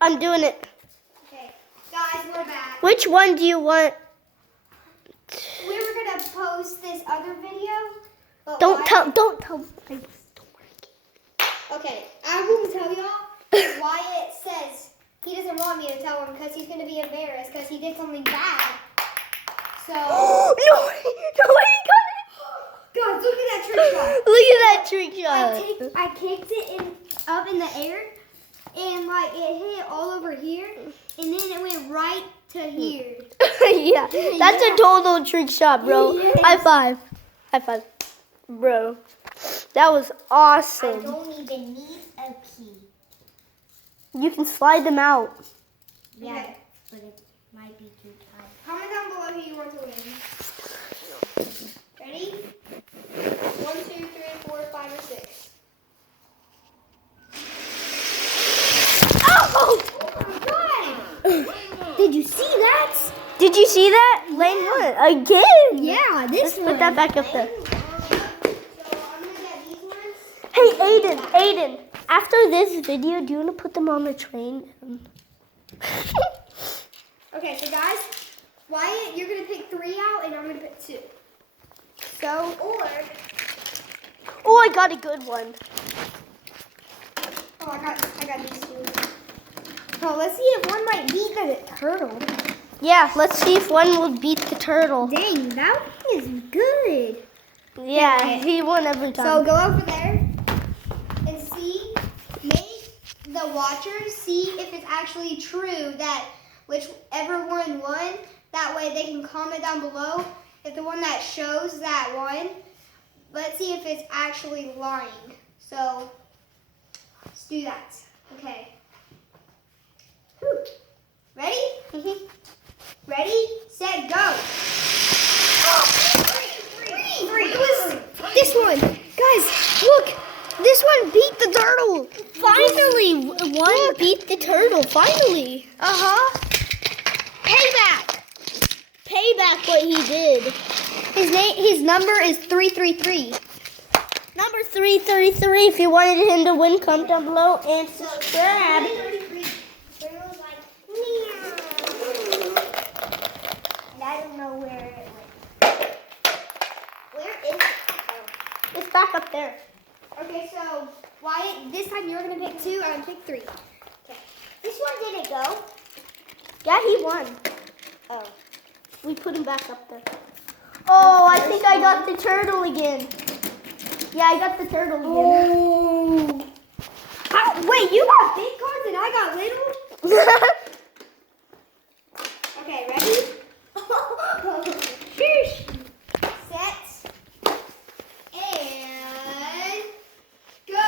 I'm doing it. Okay, guys, we're back. Which one do you want? We were gonna post this other video, but Don't tell. Okay, I will tell y'all. Wyatt says he doesn't want me to tell him because he's gonna be embarrassed because he did something bad. So. No, he got it. Guys, look at that trick shot. Look at that trick shot. I kicked it up in the air, and like it hit all over here, and then it went right to here. Yeah, that's a total trick shot, bro. Yes. High five, bro. That was awesome. I don't even need a key. You can slide them out. Yeah, okay. But it might be too tight. Comment down below who you want to win. Ready? 1, 2, 3, 4, 5, or 6. Oh! Oh my God! Did you see that? Did you see that? Lane won again. Yeah, this Let's put that back up there. So I'm gonna get these ones. Hey, Aiden. After this video, do you want to put them on the train? Okay, so guys, Wyatt, you're gonna pick 3 out, and I'm gonna pick 2. So, or Oh, I got a good one. I got these 2. Oh, let's see if one might beat the turtle. Yeah, let's see if one will beat the turtle. Dang, that one is good. Yeah, he won every time. So go over there and see, make the watchers see if it's actually true that whichever one won. That way they can comment down below if the one that shows that won. Let's see if it's actually lying. So let's do that. Okay. Whew. Ready? Ready, set, go. Three. It was this one. Guys, look. This one beat the turtle. Finally, one beat the turtle. Finally. Payback. Payback what he did. His number is 333. Number 333. If you wanted him to win, comment down below and subscribe. I don't know where it went. Where is it? Oh. It's back up there. Okay, so Wyatt, this time you're gonna pick 2, I'm gonna pick 3. Okay. This one didn't go. Yeah, he won. Oh. We put him back up there. Oh, I think I got the turtle again. Yeah, I got the turtle again. Oh. Wait, you got big cards and I got little? Okay, ready? Sheesh. Set. And go.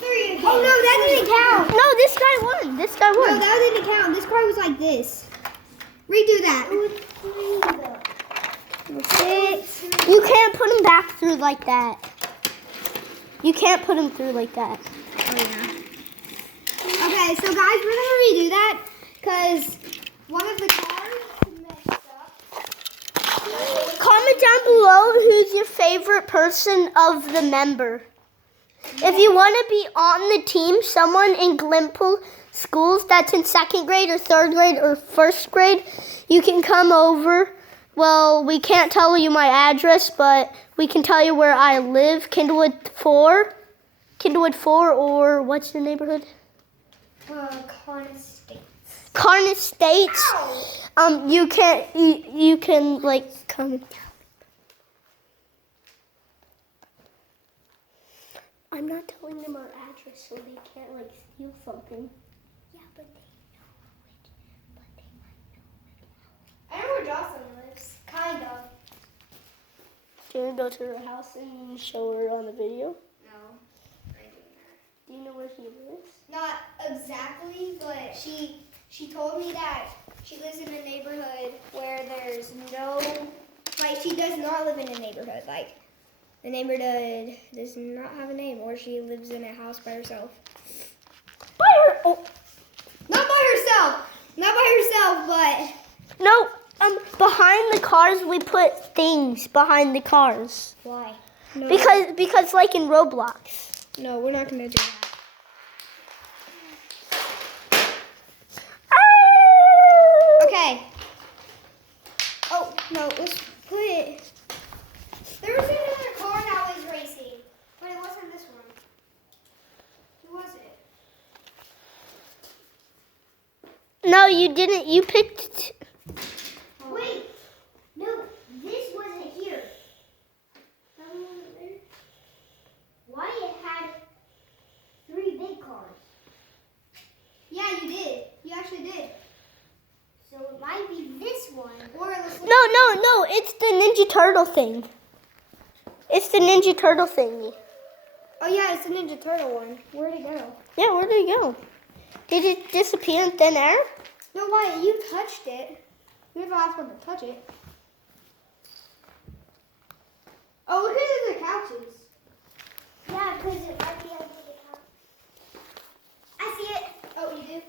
Three again. Oh no, that didn't count. No, this guy won. This guy No, won. that didn't count. This card was like this. Redo that. 6. You can't put him back through like that. You can't put him through like that. Oh yeah. Okay, so guys, we're gonna redo that because one of the cards messed up. Comment down below who's your favorite person of the member. If you want to be on the team, someone in Glenpool schools that's in 2nd grade or 3rd grade or 1st grade, you can come over. Well, we can't tell you my address, but we can tell you where I live. Kindlewood 4, or what's the neighborhood? Carn Estates. Carn Estates. Ow. You can like come. I'm not telling them our address so they can't like steal something. Yeah, but they might know. I know where Jocelyn lives. Kind of. Do you want to go to her house and show her on the video? No. Do you know where she lives? Not exactly, but she told me that she lives in a neighborhood where there's no, like she does not live in a neighborhood. Like the neighborhood does not have a name, or she lives in a house by herself. By her. Oh. Not by herself. Not by herself, but No. Behind the cars we put things behind the cars. why? No. Because like in Roblox. No, we're not gonna do that. No, you didn't. You picked. Wait. No, this wasn't here. That one wasn't there. Wyatt had 3 big cars. Yeah, you did. You actually did. So it might be this one. Or let's look. No. It's the Ninja Turtle thing. It's the Ninja Turtle thingy. Oh yeah, it's the Ninja Turtle one. Where'd it go? Yeah, where did it go? Did it disappear in thin air? No, Wyatt, you touched it. You're the last one to touch it. Oh, look at the couches. Yeah, because it might be under the couch. I see it. Oh, you do?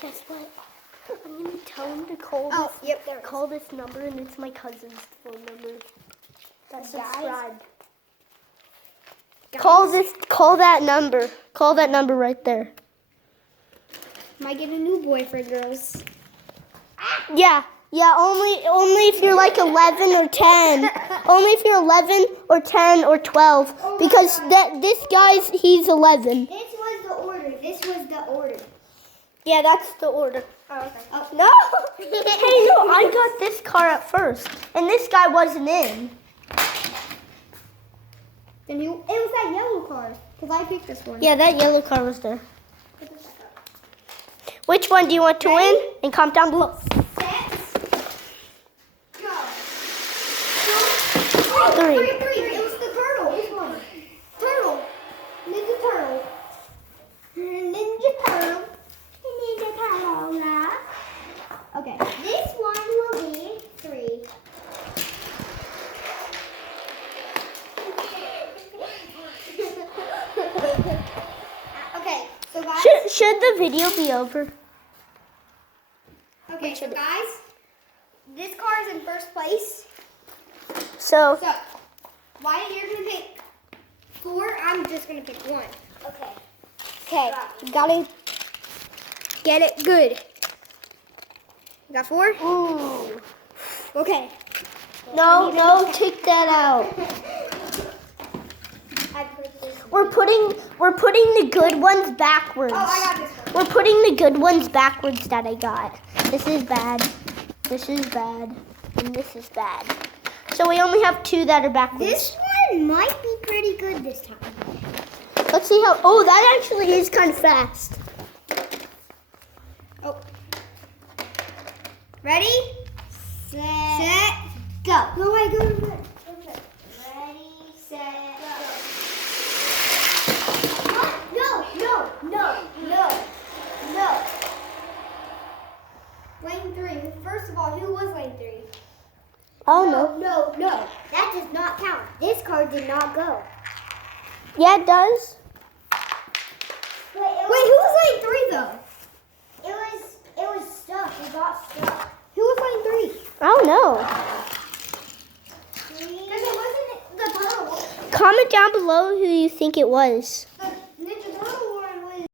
Guess what? I'm gonna tell him to call Oh, this. yep, there it is. Call this number, and it's my cousin's phone number. That's Guys? subscribed. Call this. Call that number. Call that number right there. Might get a new boyfriend, girls. Yeah. Only if you're like 11 or 10. Only if you're 11 or 10 or 12, Oh my because God. this guy's he's 11. This was the order. This was the order. Yeah, that's the order. Oh, okay. Oh, no! Hey, no, I got this car at first, and this guy wasn't in. Then it was that yellow car, because I picked this one. Yeah, that yellow car was there. Which one do you want to win? And comment down below. Go. 3. It was the turtle. Which one? Turtle. Ninja turtle. Ninja turtle. Ninja turtle. Nah. Okay. This one will be 3. Okay. So guys. Should the video be over? Okay. So guys, this car is in first place. So, So, Wyatt, you're gonna pick 4. I'm just gonna pick 1. Okay. Okay. You gotta get it good. You got 4? ooh. Okay. No, take that out. I put this. We're putting the good ones backwards. Oh, I got this one. We're putting the good ones backwards that I got. This is bad. This is bad. And this is bad. So we only have 2 that are backwards. This one might be pretty good this time. Let's see how. Oh, that actually is kind of fast. Oh. Ready? Set. Go. No, wait, go. Ready, set, go. What? No. Lane 3. First of all, who was lane 3? Oh no. No. That does not count. This car did not go. Yeah, it does. Wait, Wait, who was lane 3 though? It was stuck. It got stuck. Who was lane 3? I don't know. Because it wasn't the turtle. Comment down below who you think it was.